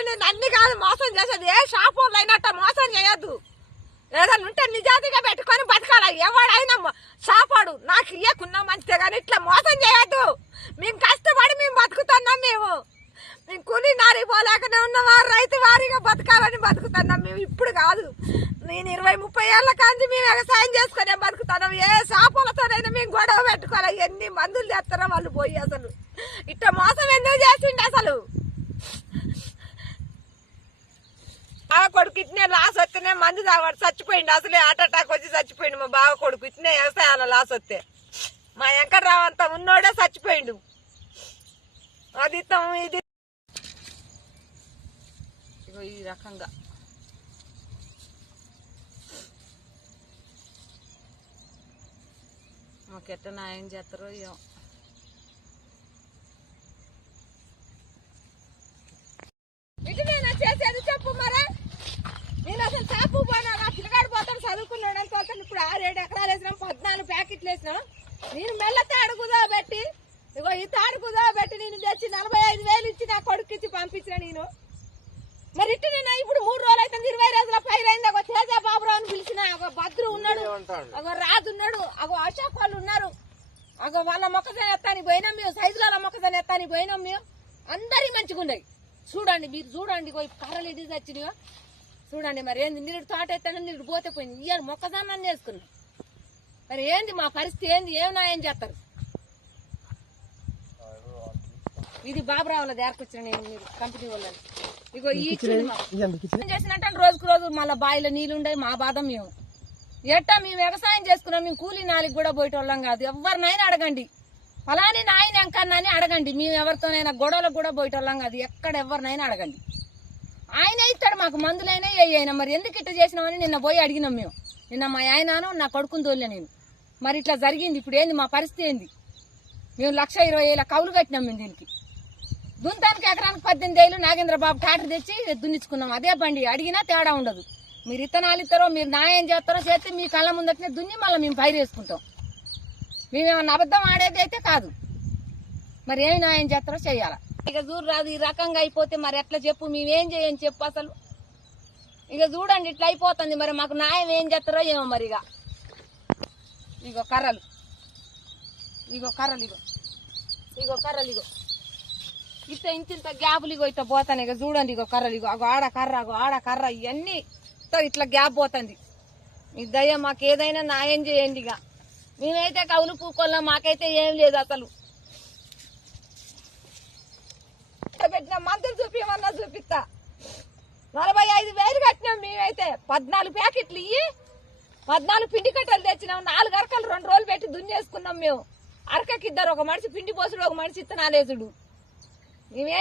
చూడండి నన్ను కాదు మోసం చేసేది. ఏ షాప్ వాళ్ళు అయినట్ట మోసం చేయొద్దు. ఏదైనా ఉంటే నిజాతిగా పెట్టుకొని బతకాల? ఎవడైనా షాపాడు. నాకు ఇయ్యకున్నా మంచిదే కానీ ఇట్లా మోసం చేయొద్దు. మేము కష్టపడి మేము బతుకుతున్నాం మేము. మేము కూలి నారి పోలేకనే ఉన్నవారు రైతు వారిగా బతకాలని బతుకుతున్నాం మేము. ఇప్పుడు కాదు. నేను ఇరవై ముప్పై ఏళ్ళ కాంచి మేము వ్యవసాయం చేసుకునే బతుకుతున్నాం. ఏ షాపులతోనైనా మేము గొడవ పెట్టుకోవాలి? ఎన్ని మందులు చేస్తారో వాళ్ళు పోయి అసలు. ఇట్లా మోసం ఎందుకు చేసిండే అసలు? బావ కొడుకు ఇట్నే లాస్ వస్తేనే మందు తాగాడు చచ్చిపోయిండు. అసలే హార్ట్ అటాక్ వచ్చి చచ్చిపోయిండు మా బావ కొడుకు. ఇట్నే వ్యవసాయాల లాస్ వస్తే. మా వెంకట్రావు అంత ఉన్నోడే చచ్చిపోయిండు. అది ఇది ఈ రకంగా. మాకు ఎట్ట న్యాయం చేస్తారో ఏమో ఇది నేను చేసేది చెప్పు మరా నేను అసలు షాపు పోనా నా పిల్లగాడు పోతాను చదువుకున్నాడు అనుకోతాను ఇప్పుడు ఆరేడు ఎకరాలు వేసినాం పద్నాలుగు వేసినాం నేను మెల్ల తాడు కుదా పెట్టి ఇగో ఈ తాడు కుదా పెట్టి నేను తెచ్చి నలభై ఐదు వేలు ఇచ్చి నా కొడుకు ఇచ్చి పంపించిన నేను. మరి ఇట్టు నేను ఇప్పుడు మూడు రోజులు అయితే ఇరవై రోజుల పైరు అయింది. అగో తేజ బాబురావు అని పిలిచిన అగో భద్రు ఉన్నాడు అగో రాజు ఉన్నాడు అగో అశోక్ వాళ్ళు ఉన్నారు. అగో వాళ్ళ మొక్కజొన్న ఎత్తానికి పోయినాం మేము సైజుల మొక్కజొన్న ఎత్తానికి పోయినాం మేము. అందరి మంచిగా ఉన్నాయి. చూడండి మీరు చూడండి కర్రలు ఇది వచ్చినాయో చూడండి మరి ఏంది నీరు తోట ఎత్తాను నీరు పోతే పోయింది. ఇయ్యాలి మొక్కజొన్న చేసుకున్నాం. మరి ఏంది మా పరిస్థితి ఏంది? ఏం నాయం చేస్తారు? ఇది బాబురావుల దేరకొచ్చిన నేను మీరు కంపెనీ వాళ్ళని. ఇగో ఈ చేసినట్టే రోజుకు రోజు మళ్ళీ బావిలో నీళ్ళు ఉండే మా బాధ మేము. ఎట్టా మేము వ్యవసాయం చేసుకున్నాం మేము కూలీ నాలుగు కూడా పోయేటోళ్ళం కాదు. ఎవరినైనా అడగండి. ఫలాని నాయన ఎంకన్నా అని అడగండి. మేము ఎవరితోనైనా గొడవలకు కూడా పోయేటోళ్ళం కాదు. ఎక్కడ ఎవరినైనా అడగండి. ఆయన ఇస్తాడు మాకు మందులైనా ఏ అయినా మరి ఎందుకు ఇట్లా చేసినామని నిన్న పోయి అడిగినాం మేము. నిన్న మా ఆయనను నా కొడుకుని తోలే నేను. మరి ఇట్లా జరిగింది ఇప్పుడు ఏంది మా పరిస్థితి ఏంది? మేము లక్ష ఇరవై వేల కౌలు కట్టినాం మేము దీనికి. దుంతానికి ఎకరానికి పద్దెనిమిది వేలు నాగేంద్రబాబు ట్రాక్టర్ తెచ్చి దున్నించుకున్నాం అదే బండి అడిగినా తేడా ఉండదు. మీరు ఇత్తనాలు ఇస్తారో మీరు న్యాయం చేస్తారో చేస్తే మీ కళ్ళ ముందటనే దున్ని మళ్ళీ మేము పైరు వేసుకుంటాం. మేమేమన్నా అబద్ధం ఆడేది అయితే కాదు. మరి ఏం న్యాయం చేస్తారో చేయాలా? ఇక చూడు రాదు ఈ రకంగా అయిపోతే మరి ఎట్లా చెప్పు? మేమేం చేయని చెప్పు అసలు? ఇక చూడండి ఇట్లా అయిపోతుంది. మరి మాకు న్యాయం ఏం చేస్తారో ఏమో మరి ఇక. ఇగో కర్రలు. ఇగో కర్రలు ఇగో. ఇగో కర్రలు ఇగో. ఇట్ట ఇంత ఇంత గ్యాపులు ఇగో ఇట్లా పోతాను ఇక చూడండి ఇగో కర్రలు ఇగో. అగో ఆడ కర్ర అగో ఆడ కర్ర ఇవన్నీ ఇట్లా ఇట్లా గ్యాప్ పోతుంది. మీ దయ్య మాకు ఏదైనా న్యాయం చేయండి ఇక మేమైతే కవులు పూకొల్లా మాకైతే ఏం లేదు అసలు. పెట్టిన మందులు చూపించమన్నా చూపిస్తా. నలభై ఐదు వేలు కట్టినాం మేమైతే. పద్నాలుగు ప్యాకెట్లు ఇయ్యి. పద్నాలుగు పిండి కట్టలు తెచ్చినాం నాలుగు అరకలు రెండు రోజులు పెట్టి దున్నేసుకున్నాం మేము. అరకకి ఇద్దరు ఒక మనిషి పిండి పోసుడు ఒక మనిషి ఇత్తనాలేసుడు. మేమే